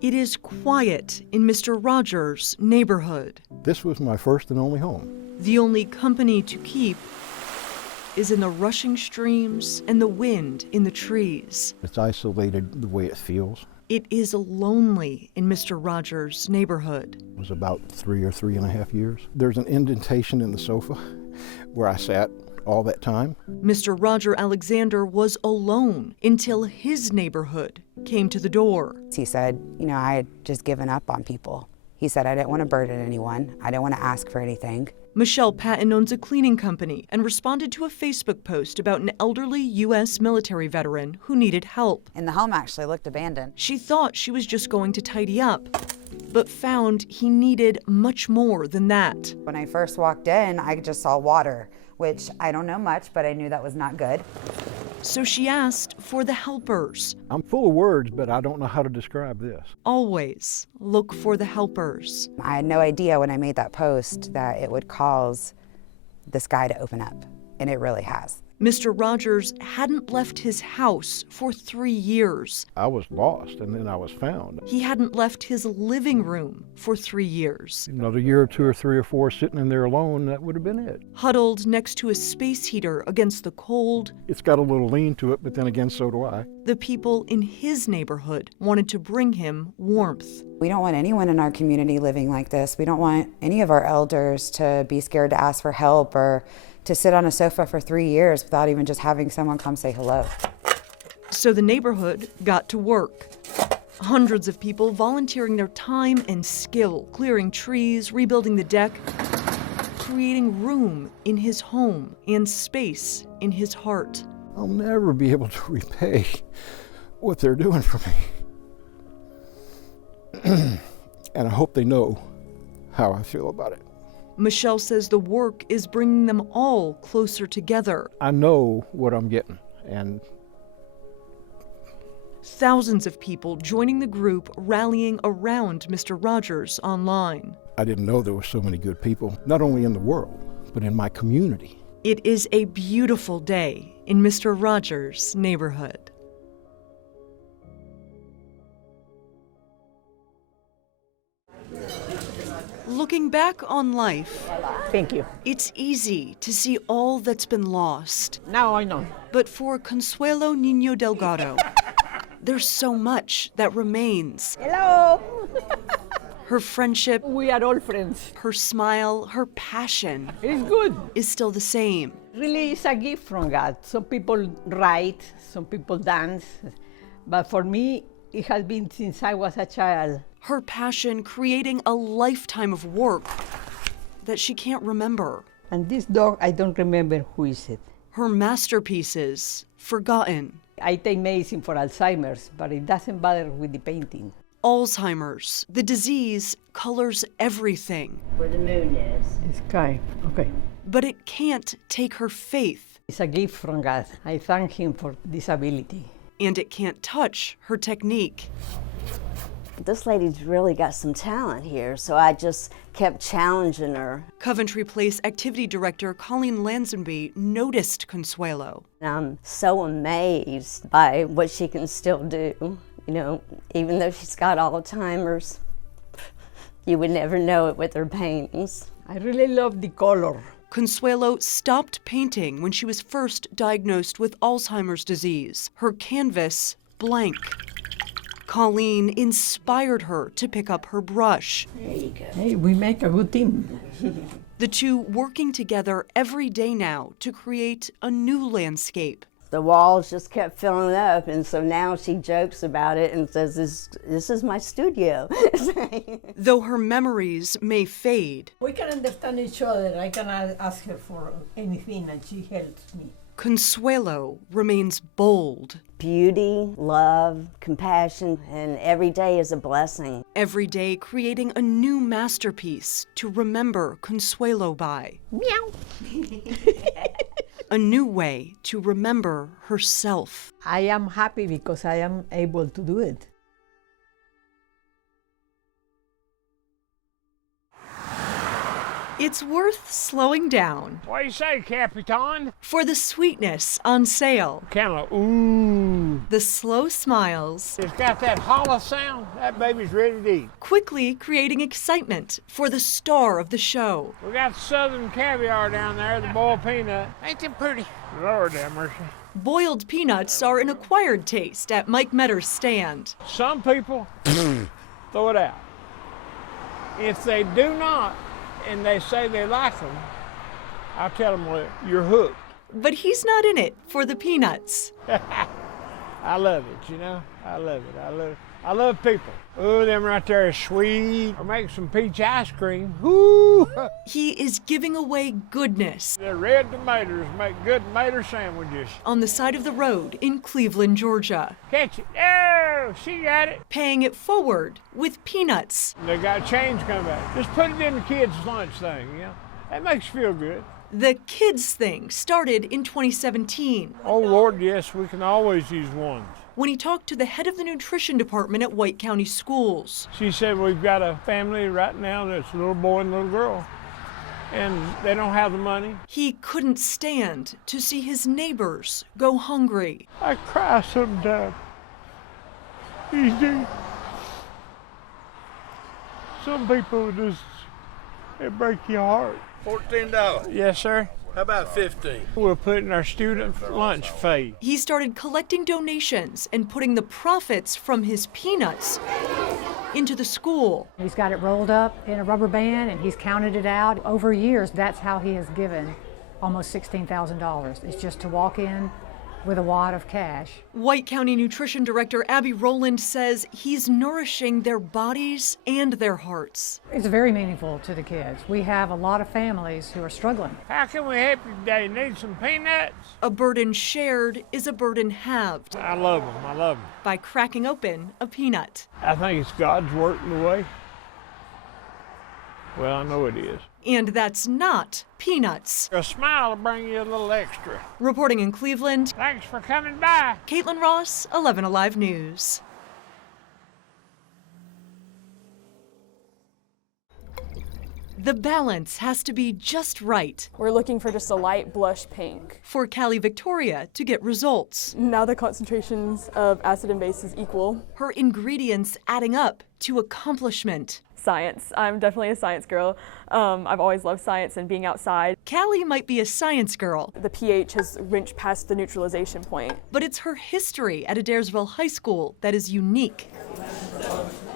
It is quiet in Mr. Rogers' neighborhood. This was my first and only home. The only company to keep is in the rushing streams and the wind in the trees. It's isolated the way it feels. It is lonely in Mr. Rogers' neighborhood. It was about 3.5 years. There's an indentation in the sofa where I sat all that time. Mr. Roger Alexander was alone until his neighborhood came to the door. He said, I had just given up on people. He said, I didn't want to burden anyone. I didn't want to ask for anything. Michelle Patton owns a cleaning company and responded to a Facebook post about an elderly U.S. military veteran who needed help. And the home actually looked abandoned. She thought she was just going to tidy up, but found he needed much more than that. When I first walked in, I just saw water, which I don't know much, but I knew that was not good. So she asked for the helpers. I'm full of words, but I don't know how to describe this. Always look for the helpers. I had no idea when I made that post that it would cause the sky to open up, and it really has. Mr. Rogers hadn't left his house for 3 years. I was lost, and then I was found. He hadn't left his living room for 3 years. Another year or 2 or 3 or 4 sitting in there alone, that would have been it. Huddled next to a space heater against the cold, It's got a little lean to it, but then again, so do I. the people in his neighborhood wanted to bring him warmth. We don't want anyone in our community living like this. We don't want any of our elders to be scared to ask for help or to sit on a sofa for 3 years without even just having someone come say hello. So the neighborhood got to work. Hundreds of people volunteering their time and skill, clearing trees, rebuilding the deck, creating room in his home and space in his heart. I'll never be able to repay what they're doing for me. And I hope they know how I feel about it. Michelle says the work is bringing them all closer together. I know what I'm getting, and Thousands of people joining the group rallying around Mr. Rogers online. I didn't know there were so many good people, not only in the world, but in my community. It is a beautiful day in Mr. Rogers' neighborhood. Looking back on life, Thank you. it's easy to see all that's been lost. Now I know. But for Consuelo Niño Delgado, there's so much that remains. Hello. Her friendship, We are all friends. her smile, her passion It's good. is still the same. Really, it's a gift from God. Some people write, some people dance, but for me, it has been since I was a child. Her passion creating a lifetime of work that she can't remember. And this dog, I don't remember who is it. Her masterpieces forgotten. I take medicine for Alzheimer's, but it doesn't bother with the painting. Alzheimer's, the disease, colors everything. Where the moon is. The sky, okay. But it can't take her faith, It's a gift from God. I thank Him for this ability. and it can't touch her technique. This lady's really got some talent here, so I just kept challenging her. Coventry Place activity director Colleen Lansonby noticed Consuelo. And I'm so amazed by what she can still do. You know, even though she's got Alzheimer's, you would never know it with her paintings. I really love the color. Consuelo stopped painting when she was first diagnosed with Alzheimer's disease, her canvas blank. Colleen inspired her to pick up her brush. There you go. Hey, we make a good team. The two working together every day now to create a new landscape. The walls just kept filling up, and so now she jokes about it and says, this is my studio. Though her memories may fade, We can understand each other. I can ask her for anything, and she helps me. Consuelo remains bold. Beauty, love, compassion, and every day is a blessing. Every day creating a new masterpiece to remember Consuelo by. Meow. A new way to remember herself. I am happy because I am able to do it. It's worth slowing down What do you say, Capitan? for the sweetness on sale, Kind of ooh. the slow smiles, It's got that hollow sound. That baby's ready to eat. quickly creating excitement for the star of the show. We got southern caviar down there, the boiled peanut. Ain't them pretty? Lord have mercy. Boiled peanuts are an acquired taste at Mike Metter's stand. Some people throw it out. If they do not, and they say they like them, I'll tell them, well, you're hooked. But he's not in it for the peanuts. I love it, you know? I love it. I love it. I love people. Oh, them right there is sweet. Or make some peach ice cream. Woo! He is giving away goodness The red tomatoes make good tomato sandwiches. on the side of the road in Cleveland, Georgia, Catch it. Oh, she got it. paying it forward with peanuts. They got change coming back. Just put it in the kids' lunch thing, you know? That makes you feel good. The kids thing started in 2017 Oh, Lord, yes, we can always use ones. when he talked to the head of the nutrition department at White County Schools. She said, we've got a family right now that's a little boy and a little girl, and they don't have the money. He couldn't stand to see his neighbors go hungry. I cry sometimes. You do. Some people just, it break your heart. $14. Yes, sir. How about 15? We'll put it in our student lunch fee. He started collecting donations and putting the profits from his peanuts into the school. He's got it rolled up in a rubber band and he's counted it out. Over years, that's how he has given almost $16,000. It's just to walk in with a wad of cash. White County Nutrition Director Abby Rowland says he's nourishing their bodies and their hearts. It's very meaningful to the kids. We have a lot of families who are struggling. How can we help you today? Need some peanuts? A burden shared is a burden halved I love them. I love them. by cracking open a peanut. I think it's God's working the way. Well, I know it is. And that's not peanuts. A smile will bring you a little extra. Reporting in Cleveland, Thanks for coming by. Kaitlyn Ross, 11Alive News. The balance has to be just right We're looking for just a light blush pink. for Callie Victoria to get results. Now the concentrations of acid and base is equal. Her ingredients adding up to accomplishment. Science. I'm definitely a science girl. I've always loved science and being outside. Callie might be a science girl, The pH has reached past the neutralization point. but it's her history at Adairsville High School that is unique.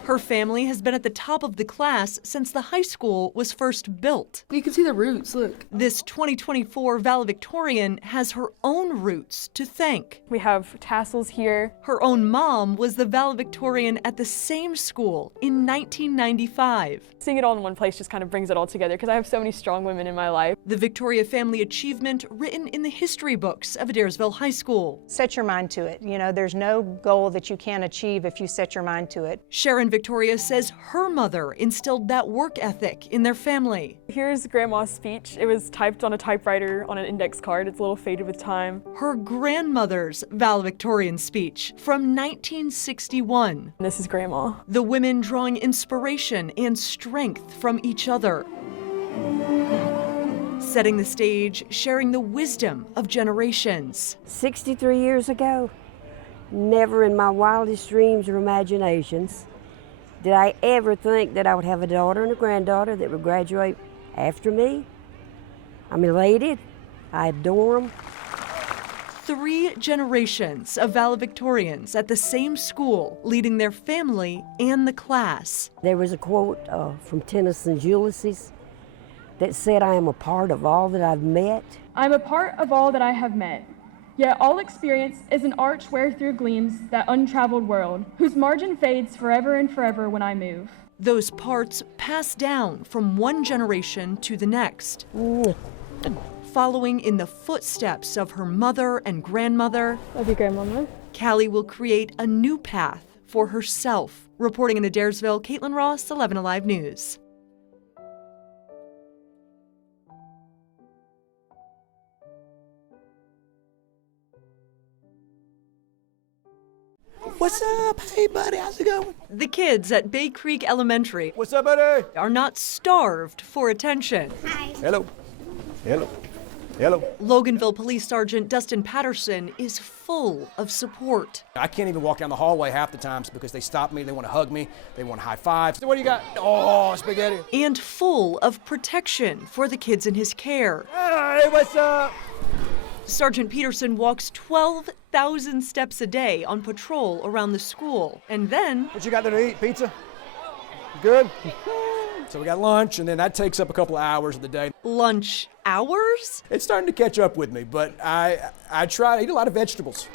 Her family has been at the top of the class since the high school was first built. You can see the roots, look. This 2024 valedictorian has her own roots to thank. We have tassels here. Her own mom was the valedictorian at the same school in 1995. Seeing it all in one place just kind of brings it all together because I have so many strong women in my life. The Victoria family achievement written in the history books of Adairsville High School. Set your mind to it. You know, there's no goal that you can't achieve if you set your mind to it. Sharon Victoria says her mother instilled that work ethic in their family. Here's Grandma's speech. It was typed on a typewriter on an index card. It's a little faded with time. Her grandmother's valedictorian speech from 1961. This is Grandma. The women drawing inspiration and strength from each other. Setting the stage, sharing the wisdom of generations. 63 years ago, never in my wildest dreams or imaginations did I ever think that I would have a daughter and a granddaughter that would graduate after me. I'm elated. I adore them. 3 generations of valedictorians at the same school, leading their family and the class. There was a quote from Tennyson's Ulysses that said, I am a part of all that I've met. I'm a part of all that I have met. Yet all experience is an arch wherethrough gleams that untraveled world, whose margin fades forever and forever when I move. Those parts passed down from one generation to the next. Following in the footsteps of her mother and grandmother, Love you, Grandmama. Callie will create a new path for herself. Reporting in Adairsville, Kaitlyn Ross, 11Alive News. What's up? Hey, buddy, how's it going? The kids at Bay Creek Elementary What's up, buddy? are not starved for attention. Hello. Hello. Hello. Loganville Police Sergeant Dustin Patterson is full of support. I can't even walk down the hallway half the times because they stop me, they want to hug me, they want high fives. So what do you got? Oh, spaghetti. And full of protection for the kids in his care. Hey, what's up? Sergeant Peterson walks 12,000 steps a day on patrol around the school. And then... What you got there to eat? Pizza? Good? So we got lunch, and then that takes up a couple of hours of the day. Lunch hours? It's starting to catch up with me, but I try to eat a lot of vegetables.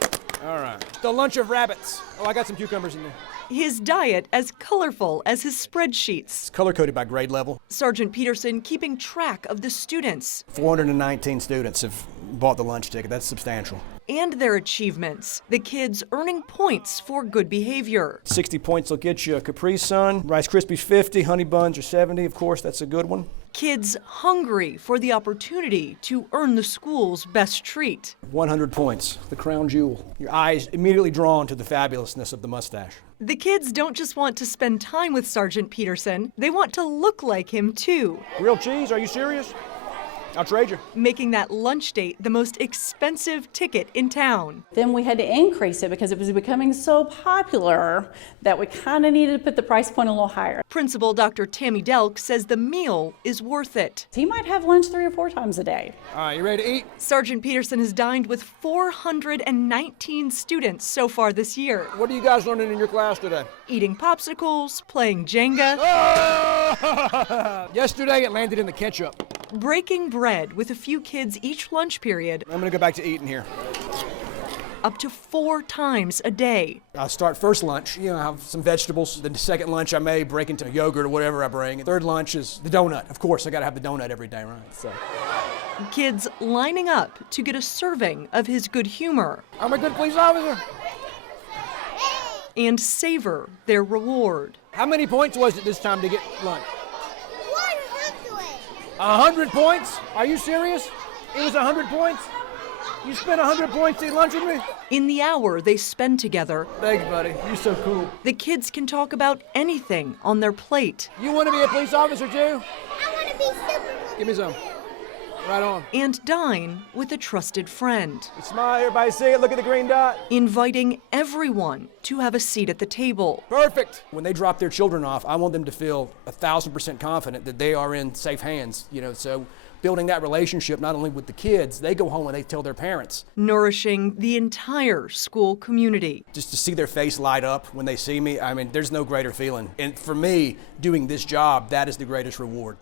All right. The lunch of rabbits. Oh, I got some cucumbers in there. His diet as colorful as his spreadsheets. It's color-coded by grade level. Sergeant Peterson keeping track of the students. 419 students have bought the lunch ticket. That's substantial. And their achievements. The kids earning points for good behavior. 60 points will get you a Capri Sun. Rice Krispies 50, Honey Buns are 70. Of course, that's a good one. Kids hungry for the opportunity to earn the school's best treat. 100 points, the crown jewel. Your eyes immediately drawn to the fabulousness of the mustache. The kids don't just want to spend time with Sergeant Peterson, they want to look like him too. Grilled cheese, are you serious? I'll trade you. Making that lunch date the most expensive ticket in town. Then we had to increase it because it was becoming so popular that we kind of needed to put the price point a little higher. Principal Dr. Tammy Delk says the meal is worth it. He might have lunch 3 or 4 times a day. All right, you ready to eat? Sergeant Peterson has dined with 419 students so far this year. What are you guys learning in your class today? Eating popsicles, playing Jenga. Yesterday it landed in the ketchup. Breaking bread with a few kids each lunch period. I'm gonna go back to eating here. Up to 4 times a day. I'll start first lunch, have some vegetables. Then the second lunch I may break into yogurt or whatever I bring. And third lunch is the donut. Of course, I gotta have the donut every day, right? So. Kids lining up to get a serving of his good humor. I'm a good police officer. And savor their reward. How many points was it this time to get lunch? 100 points? Are you serious? It was 100 points? You spent 100 points to eat lunch with me? In the hour they spend together, Thanks, buddy. You're so cool. the kids can talk about anything on their plate. You want to be a police officer too? I want to be Superman. Give me some. Right on. And dine with a trusted friend. Smile, everybody see it. Look at the green dot. Inviting everyone to have a seat at the table. Perfect. When they drop their children off, I want them to feel 1,000% confident that they are in safe hands. So building that relationship not only with the kids, they go home and they tell their parents. Nourishing the entire school community. Just to see their face light up when they see me, there's no greater feeling. And for me, doing this job, that is the greatest reward.